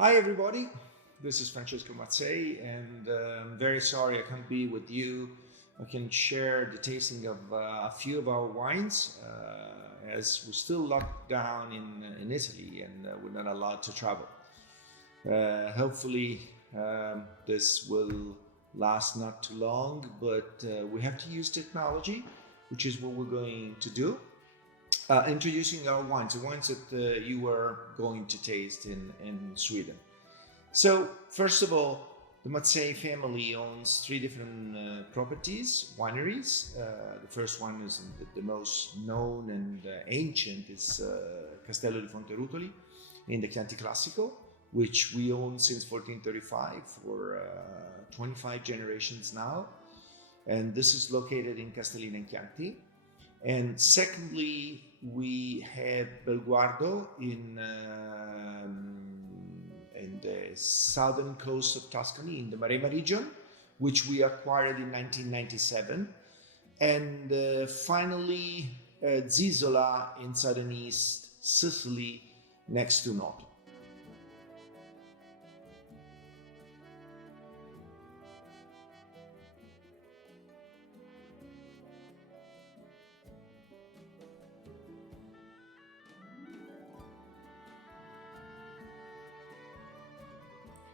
Hi everybody, this is Francesco Mazzei, and I'm very sorry I can't be with you. I can share the tasting of a few of our wines as we're still locked down in Italy and we're not allowed to travel. Hopefully, this will last not too long, but we have to use technology, which is what we're going to do. Introducing our wines, the wines that you are going to taste in Sweden. So, first of all, the Mazzei family owns three different properties, wineries. The first one is the most known and ancient is Castello di Fonterutoli in the Chianti Classico, which we own since 1435 for 25 generations now. And this is located in Castellina in Chianti. And secondly, we have Belguardo in the southern coast of Tuscany, in the Maremma region, which we acquired in 1997. And finally, Zisola in southern east Sicily, next to Noto.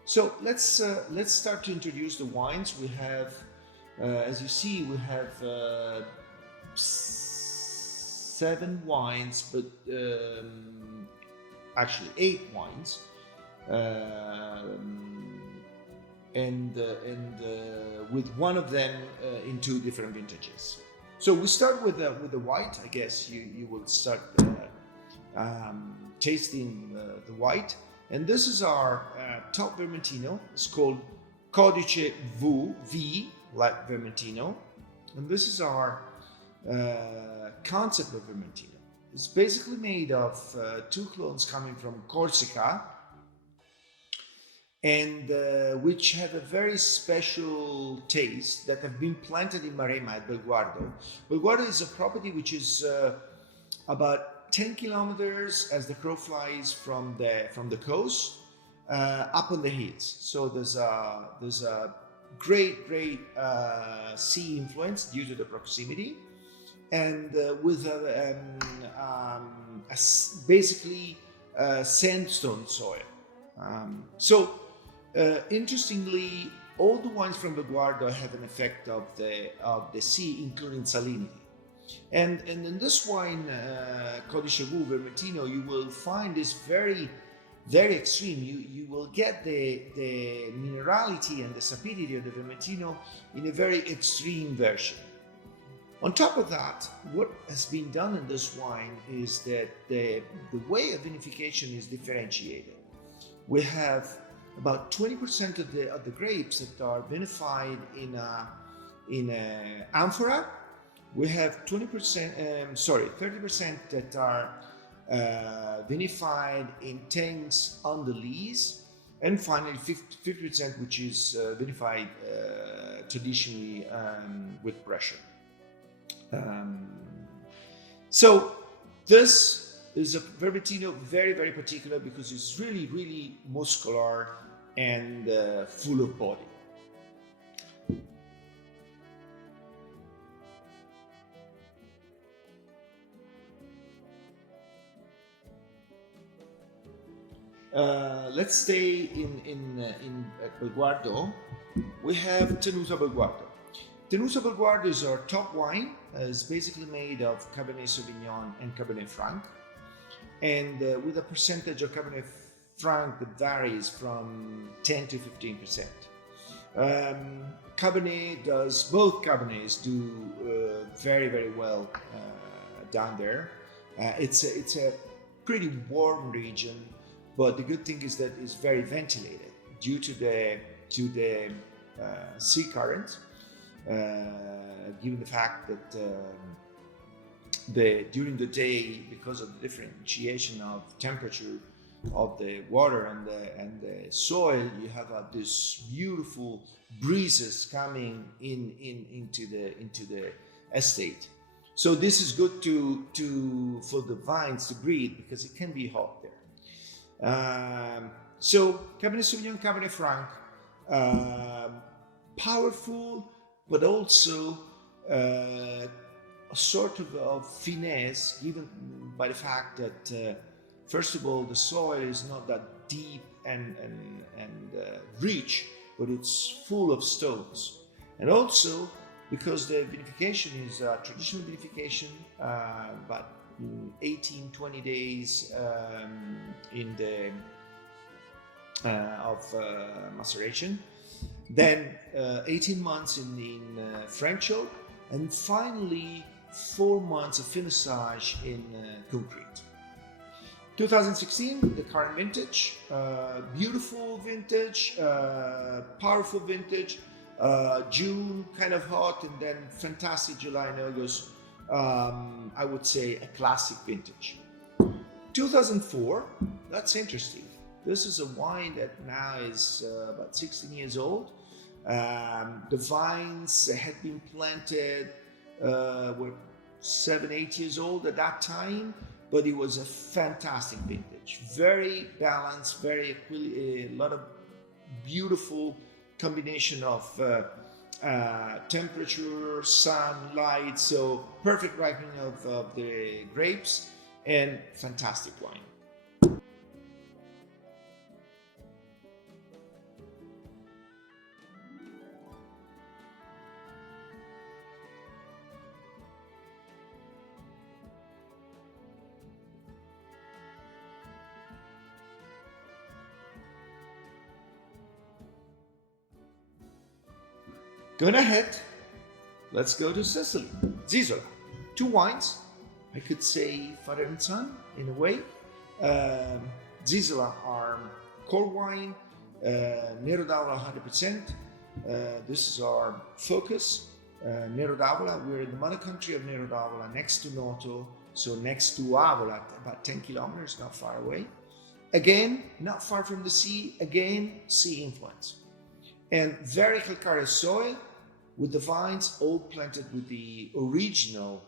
So let's start to introduce the wines. We have, as you see, we have 7 wines, but actually 8 wines, and with one of them in 2 different vintages. So we start with the white. I guess you will start tasting the white. And this is our top Vermentino. It's called Codice V, like Vermentino. And this is our concept of Vermentino. It's basically made of 2 clones coming from Corsica, and which have a very special taste that have been planted in Maremma at Belguardo. Belguardo is a property which is about 10 kilometers as the crow flies from the coast up on the hills. So there's a great sea influence due to the proximity, and with basically sandstone soil. Interestingly, all the wines from Belguardo have an effect of the sea, including salinity. And in this wine, Codice V Vermentino, you will find this very extreme. You will get the minerality and the sapidity of the Vermentino in a very extreme version. On top of that, what has been done in this wine is that the way of vinification is differentiated. We have about 20% of the grapes that are vinified in a amphora. We have 30% that are vinified in tanks on the lees, and finally 50% which is vinified traditionally with pressure. So this is a Vermentino very particular because it's really muscular and full of body. Let's stay in Belguardo. We have Tenuta Belguardo. Tenuta Belguardo is our top wine. It's basically made of Cabernet Sauvignon and Cabernet Franc, and with a percentage of Cabernet Franc that varies from 10 to 15%. Both Cabernets do very well down there. It's a pretty warm region. But the good thing is that it's very ventilated due to the sea current, given the fact that during the day, because of the differentiation of temperature of the water and the soil, you have this beautiful breezes coming into the estate. So this is good for the vines to breathe because it can be hot there. So Cabernet Sauvignon, Cabernet Franc, um, powerful, but also uh, a sort of finesse given by the fact that, first of all, the soil is not that deep and rich, but it's full of stones. And also, because the vinification is traditional vinification, about 18, 20 days in the of maceration, then 18 months in French oak, and finally 4 months of finissage in concrete. 2016, the current vintage, beautiful vintage, powerful vintage, June kind of hot, and then fantastic July and August. I would say a classic vintage. 2004, that's interesting. This is a wine that now is about 16 years old. The vines had been planted, were 7, 8 years old at that time, but it was a fantastic vintage. Very balanced, a lot of beautiful combination of temperature, sun, light, so perfect ripening of the grapes, and fantastic wine. Going ahead, let's go to Sicily. Zisola. Two wines, I could say father and son in a way. Zisola are core wine, Nero d'Avola 100%. This is our focus. Nero d'Avola, we're in the mother country of Nero d'Avola, next to Noto, so next to Avola, about 10 kilometers, not far away. Again, not far from the sea, again, sea influence. And very calcareous soil with the vines all planted with the original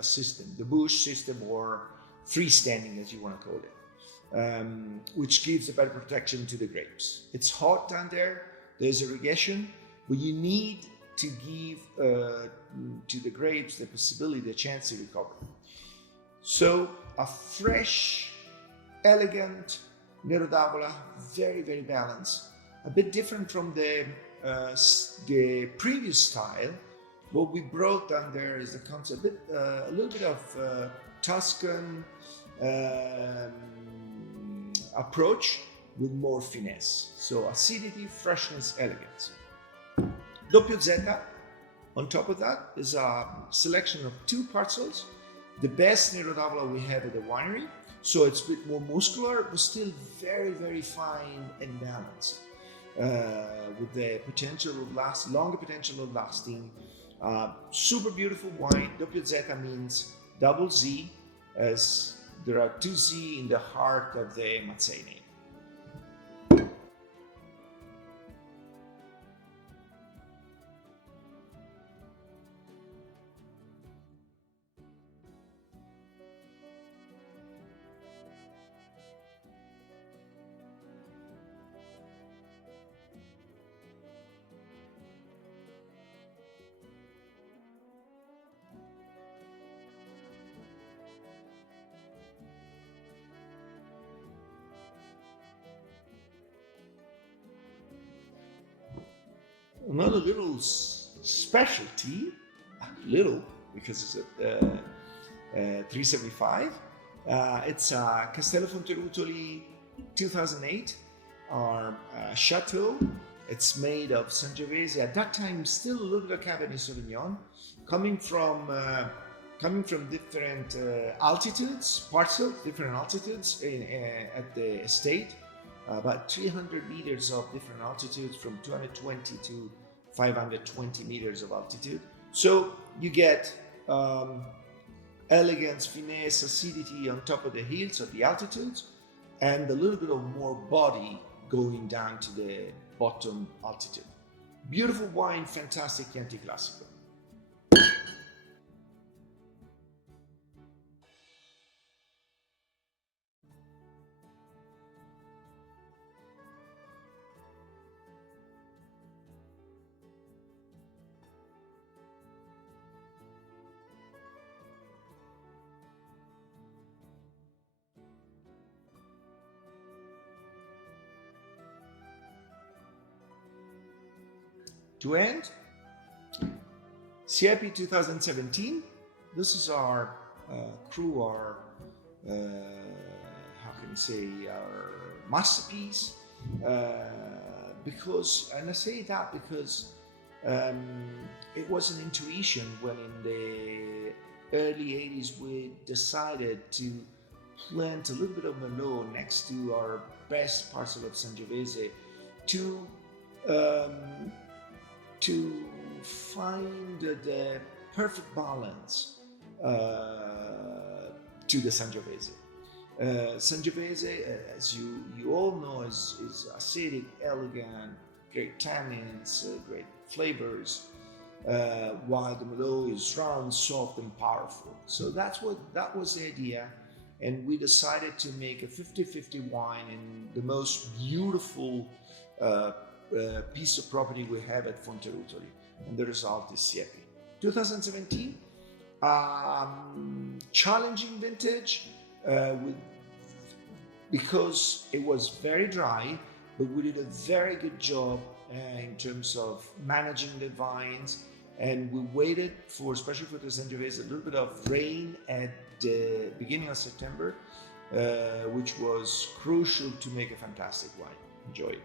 system, the bush system or freestanding as you want to call it, which gives a better protection to the grapes. It's hot down there, there's irrigation, but you need to give to the grapes the possibility, the chance to recover. So a fresh, elegant Nero d'Avola, very, very balanced. A bit different from the previous style. What we brought down there is the concept, a little bit of Tuscan approach with more finesse. So acidity, freshness, elegance. Doppio Zeta, on top of that, is a selection of 2 parcels. The best Nero d'Avola we have at the winery. So it's a bit more muscular, but still very, very fine and balanced. With the potential of longer potential of lasting. Super beautiful wine. Doppio Zeta means double Z, as there are 2 Z in the heart of the Mazzei. Another little specialty, little because it's at 375. It's Castello Fonterutoli 2008, our chateau. It's made of Sangiovese. At that time, still a little bit of Cabernet Sauvignon, coming from different altitudes, parcels, different altitudes at the estate. About 300 meters of different altitudes, from 220 to 520 meters of altitude. So you get elegance, finesse, acidity on top of the hills of the altitudes, and a little bit of more body going down to the bottom altitude. Beautiful wine, fantastic Chianti Classico. To end, Siepi 2017. This is our crew, our how can I say, our masterpiece. Because, and I say that because it was an intuition when in the early 80s we decided to plant a little bit of Merlot next to our best parcel of Sangiovese to find the perfect balance to the Sangiovese. Sangiovese, as you all know, is acidic, elegant, great tannins, great flavors, while the Merlot is round, soft, and powerful. So that was the idea, and we decided to make a 50-50 wine in the most beautiful piece of property we have at Fonterutoli, and the result is Siepi. 2017, challenging vintage because it was very dry, but we did a very good job in terms of managing the vines, and we waited for, especially for the Sangiovese, a little bit of rain at the beginning of September, which was crucial to make a fantastic wine. Enjoy it.